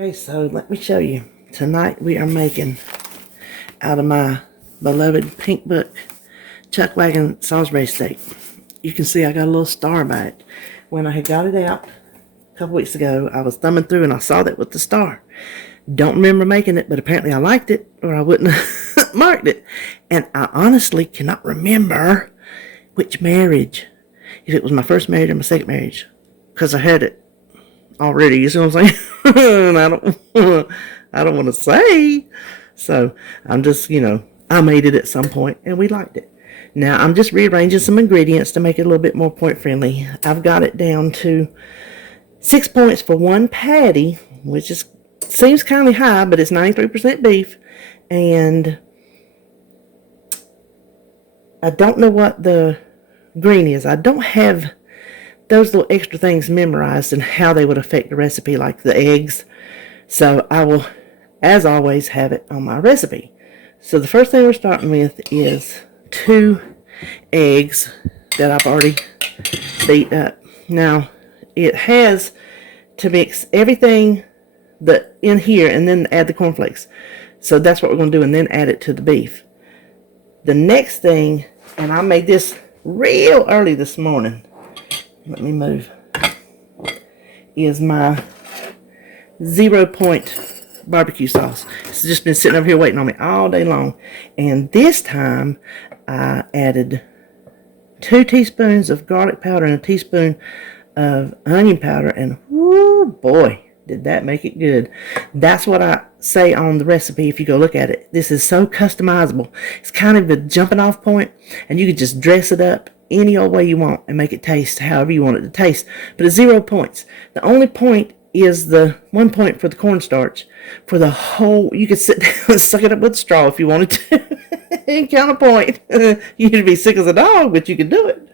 Okay, so let me show you. Tonight we are making, out of my beloved pink book, Chuckwagon Salisbury steak. You can see I got a little star by it. When I had got it out a couple weeks ago, I was thumbing through and I saw that with the star. Don't remember making it, but apparently I liked it, or I wouldn't have marked it. And I honestly cannot remember which marriage, if it was my first marriage or my second marriage, because I had it already. You see what I'm saying? And I don't want to say. So I'm just, I made it at some point and we liked it. Now I'm just rearranging some ingredients to make it a little bit more point friendly. I've got it down to 6 points for one patty, which seems kind of high, but it's 93% beef. And I don't know what the green is. I don't have those little extra things memorized and how they would affect the recipe, like the eggs. So I will, as always, have it on my recipe. So the first thing we're starting with is 2 eggs that I've already beat up. Now, it has to mix everything in here and then add the cornflakes. So that's what we're going to do, and then add it to the beef. The next thing, and I made this real early this morning. Let me move. Is my 0 point barbecue sauce. It's just been sitting over here waiting on me all day long. And this time I added 2 teaspoons of garlic powder and a teaspoon of onion powder, and whoo boy, did that make it good. That's what I say on the recipe if you go look at it. This is so customizable. It's kind of a jumping off point, and you can just dress it up any old way you want and make it taste however you want it to taste. But it's 0 points. The only point is the 1 point for the cornstarch. For the whole, you could sit down and suck it up with a straw if you wanted to and count a point. You'd be sick as a dog, but you could do it.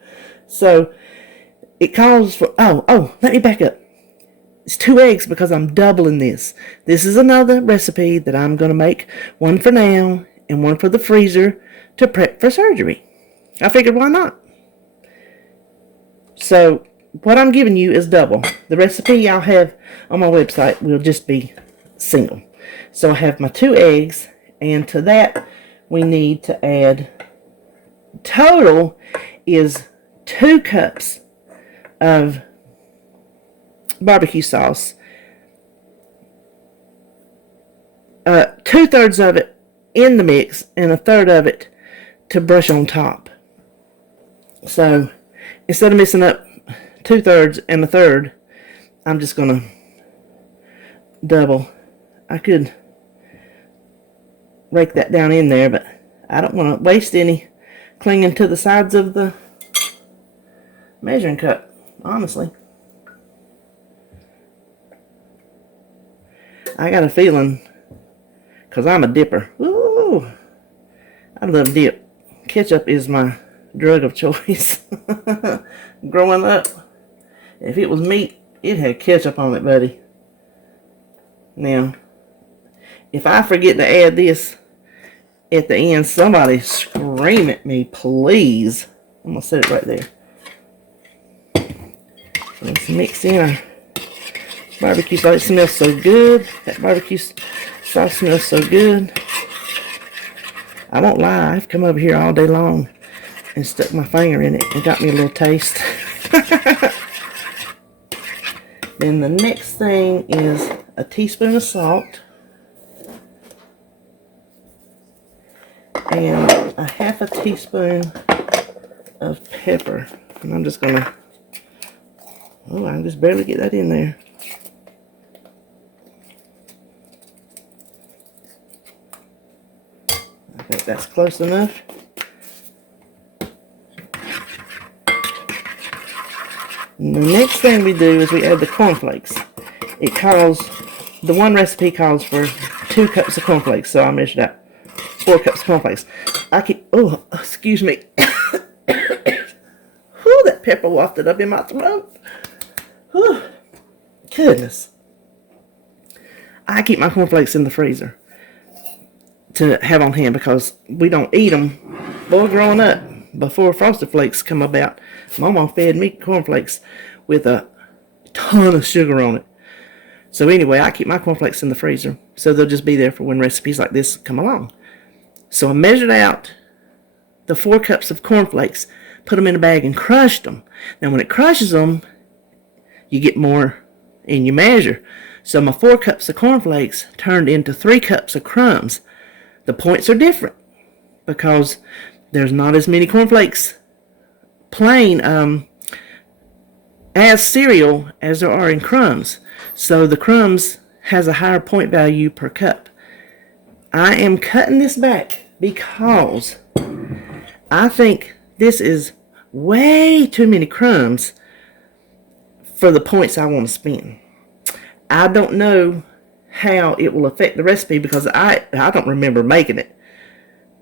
So it calls for, let me back up. It's 2 eggs because I'm doubling this. This is another recipe that I'm going to make. One for now and one for the freezer to prep for surgery. I figured, why not? So what I'm giving you is double. The recipe I'll have on my website will just be single. So I have my 2 eggs, and to that we need to add, total is 2 cups of barbecue sauce. 2/3 of it in the mix and 1/3 of it to brush on top. So instead of mixing up 2/3 and 1/3, I'm just gonna double. I could rake that down in there, but I don't want to waste any clinging to the sides of the measuring cup, honestly. I got a feeling, because I'm a dipper. Ooh, I love dip. Ketchup is my drug of choice. Growing up, if it was meat, it had ketchup on it, buddy. Now, if I forget to add this at the end, somebody scream at me, please. I'm going to set it right there. Let's mix in our barbecue sauce. It smells so good. That barbecue sauce smells so good. I won't lie, I've come over here all day long and stuck my finger in it and got me a little taste. Then the next thing is a teaspoon of salt and a half a teaspoon of pepper. And I'm just gonna, I can just barely get that in there. I think that's close enough. And the next thing we do is we add the cornflakes. The one recipe calls for 2 cups of cornflakes, so I measured out 4 cups of cornflakes. Excuse me. Whew, that pepper wafted up in my throat. Whew. Goodness. I keep my cornflakes in the freezer to have on hand because we don't eat them. Boy, growing up, before Frosted Flakes come about, Mama fed me cornflakes with a ton of sugar on it. So anyway, I keep my cornflakes in the freezer, so they'll just be there for when recipes like this come along. So I measured out the 4 cups of cornflakes, put them in a bag, and crushed them. Now when it crushes them, you get more in your measure. So my 4 cups of cornflakes turned into 3 cups of crumbs. The points are different because there's not as many cornflakes plain as cereal as there are in crumbs. So the crumbs has a higher point value per cup. I am cutting this back because I think this is way too many crumbs for the points I want to spend. I don't know how it will affect the recipe because I don't remember making it.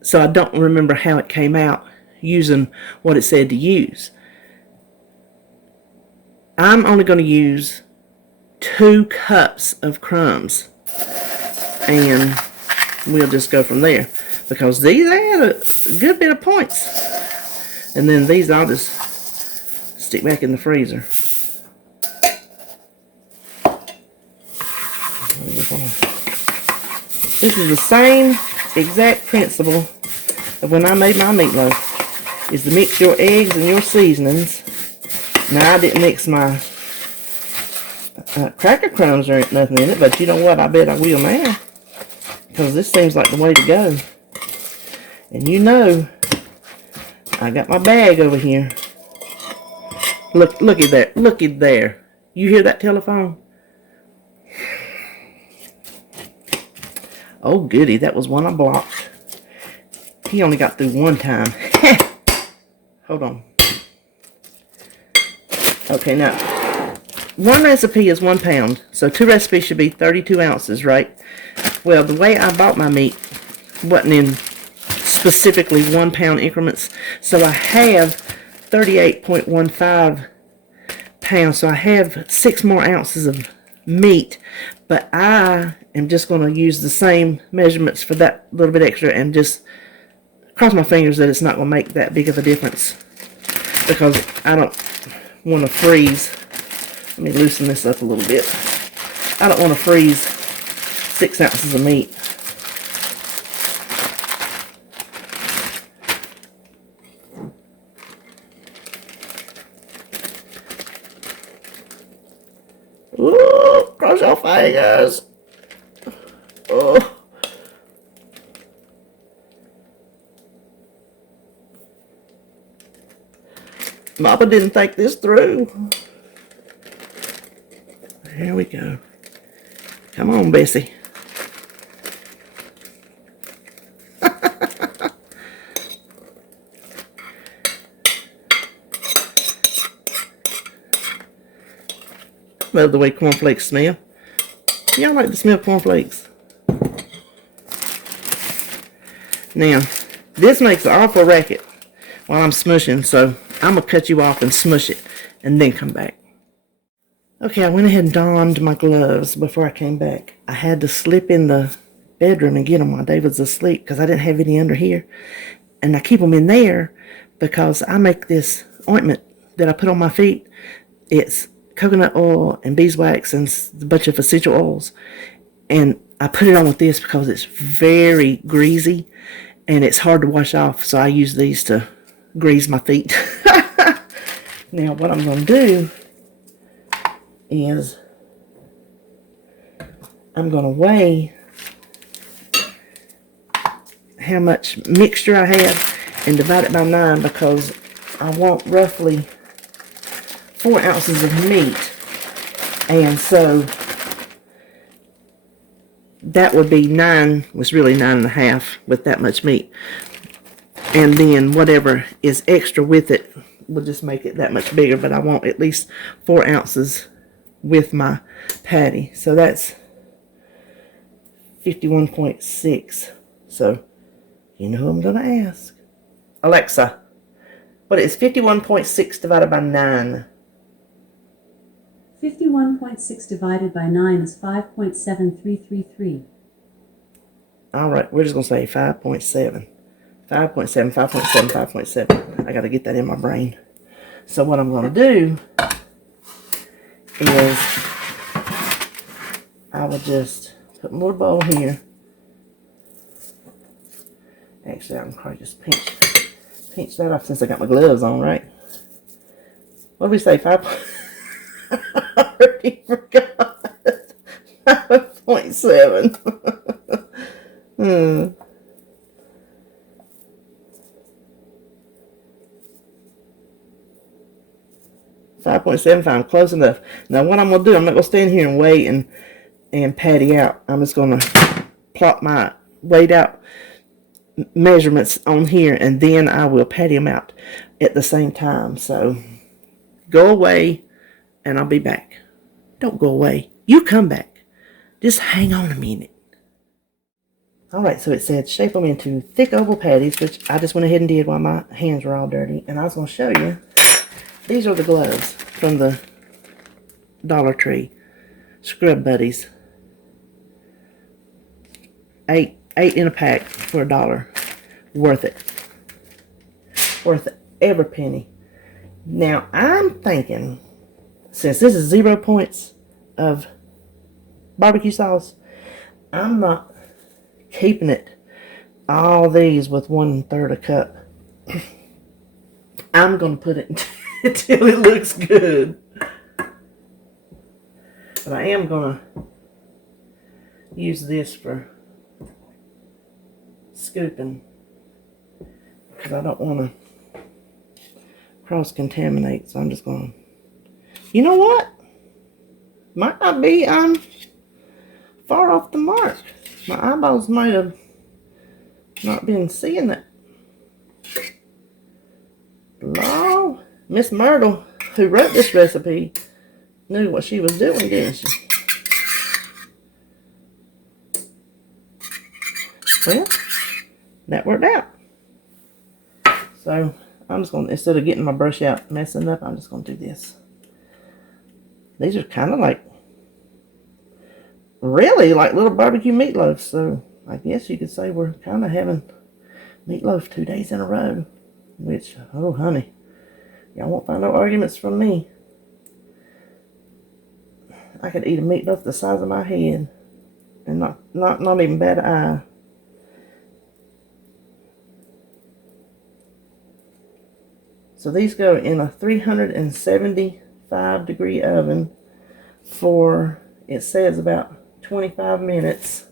So I don't remember how it came out using what it said to use. I'm only going to use 2 cups of crumbs, and we'll just go from there because these add a good bit of points. And then these I'll just stick back in the freezer. This is the same exact principle of when I made my meatloaf, is to mix your eggs and your seasonings. Now I didn't mix my cracker crumbs or nothing in it, but you know what, I bet I will now, because this seems like the way to go. And you know, I got my bag over here. Looky there, looky there. You hear that telephone? Oh goody, that was one I blocked. He only got through one time. Hold on. Okay, now, one recipe is 1 pound, so 2 recipes should be 32 ounces, right? Well, the way I bought my meat wasn't in specifically 1 pound increments, so I have 38.15 pounds, so I have 6 more ounces of meat, but I am just going to use the same measurements for that little bit extra and just cross my fingers that it's not going to make that big of a difference, because I don't want to freeze. Let me loosen this up a little bit. I don't want to freeze 6 ounces of meat. Ooh, cross your fingers. Oh. Mama didn't think this through. Here we go. Come on, Bessie. Love the way cornflakes smell. Y'all like to smell cornflakes? Now, this makes an awful racket while I'm smushing, so I'm going to cut you off and smush it and then come back. Okay, I went ahead and donned my gloves before I came back. I had to slip in the bedroom and get them while David's asleep because I didn't have any under here. And I keep them in there because I make this ointment that I put on my feet. It's coconut oil and beeswax and a bunch of essential oils. And I put it on with this because it's very greasy and it's hard to wash off. So I use these to grease my feet. Now what I'm going to do is I'm going to weigh how much mixture I have and divide it by 9 because I want roughly 4 ounces of meat, and so that would be 9, was really 9.5 with that much meat, and then whatever is extra with it will just make it that much bigger, but I want at least 4 ounces with my patty, so that's 51.6. So you know who I'm going to ask. Alexa, what is 51.6 divided by 9? 51.6 divided by 9 is 5.7333. All right, we're just going to say 5.7. 5.7, 5.7, 5.7. I got to get that in my brain. So what I'm going to do is I will just put more bowl here. Actually, I can probably just pinch that off since I got my gloves on, right? What did we say? 5? I already forgot. 5.7. 5.75, close enough. Now what I'm going to do, I'm not going to stand here and wait and patty out. I'm just going to plot my weighed out measurements on here, and then I will patty them out at the same time. So go away, and I'll be back. Don't go away. You come back. Just hang on a minute. Alright, so it said shape them into thick oval patties, which I just went ahead and did while my hands were all dirty. And I was going to show you, these are the gloves from the Dollar Tree. Scrub Buddies. 8 in a pack for $1. Worth it. Worth every penny. Now, I'm thinking, since this is 0 points of barbecue sauce, I'm not keeping it all these with 1/3 a cup. I'm going to put it until it looks good. But I am going to use this for scooping because I don't want to cross-contaminate. So I'm just going to, you know what? Might not be far off the mark. My eyeballs might have not been seeing it. No, Miss Myrtle, who wrote this recipe, knew what she was doing, didn't she? Well, that worked out. So I'm just going to, instead of getting my brush out messing up, I'm just going to do this. These are kind of like, really like little barbecue meatloafs. So I guess you could say we're kind of having meatloaf 2 days in a row. Which, oh honey, y'all won't find no arguments from me. I could eat a meatloaf the size of my head and not even bat an eye. So these go in a 375 degree oven for, it says, about 25 minutes.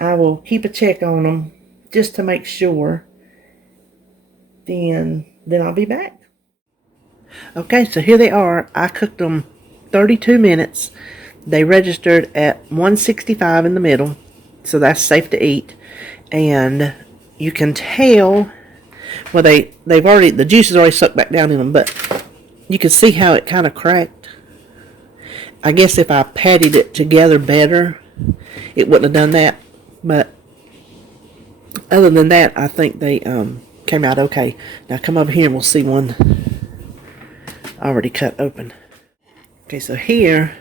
I will keep a check on them just to make sure. Then I'll be back. Okay, so here they are. I cooked them 32 minutes. They registered at 165 in the middle, so that's safe to eat. And you can tell, well, they've already, the juice is already sucked back down in them, but you can see how it kind of cracked. I guess if I patted it together better, it wouldn't have done that. But other than that, I think they came out okay. Now come over here and we'll see one already cut open. Okay, so here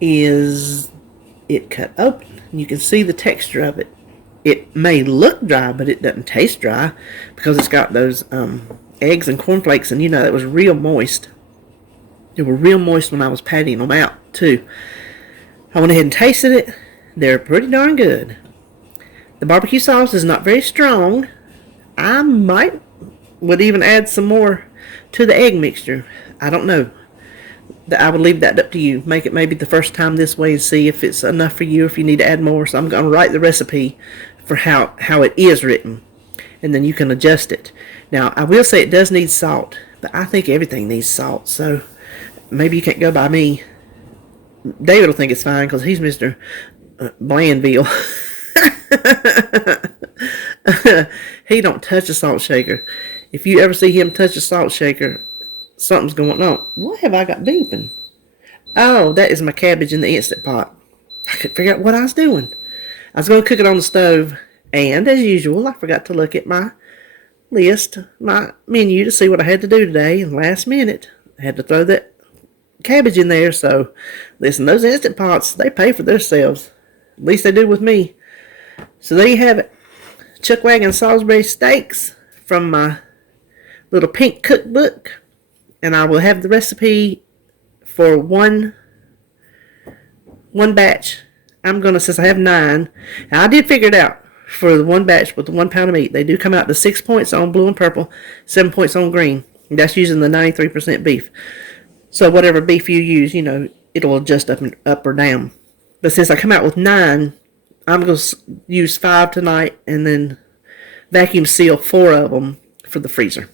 is it cut open. You can see the texture of it. It may look dry, but it doesn't taste dry because it's got those eggs and cornflakes, and you know, it was real moist. They were real moist when I was patting them out too. I went ahead and tasted it. They're pretty darn good. The barbecue sauce is not very strong. I would even add some more to the egg mixture. I don't know. I would leave that up to you. Make it maybe the first time this way and see if it's enough for you, if you need to add more. So I'm going to write the recipe for how it is written, and then you can adjust it. Now, I will say it does need salt, but I think everything needs salt, so maybe you can't go by me. David will think it's fine because he's Mr. Blandville. He don't touch a salt shaker. If you ever see him touch a salt shaker, something's going on. What have I got beeping? Oh, that is my cabbage in the Instant Pot. I couldn't figure out what I was doing. I was going to cook it on the stove, and as usual, I forgot to look at my list, my menu, to see what I had to do today, and last minute, I had to throw that cabbage in there. So, listen, those Instant Pots, they pay for themselves. At least they do with me. So there you have it. Chuckwagon Salisbury steaks from my little pink cookbook. And I will have the recipe for one one batch, I'm going to, since I have 9, and I did figure it out for the one batch with the 1 pound of meat. They do come out to 6 points on blue and purple, 7 points on green. That's using the 93% beef. So whatever beef you use, it'll adjust up or down. But since I come out with 9, I'm going to use 5 tonight and then vacuum seal 4 of them for the freezer.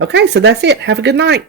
Okay, so that's it. Have a good night.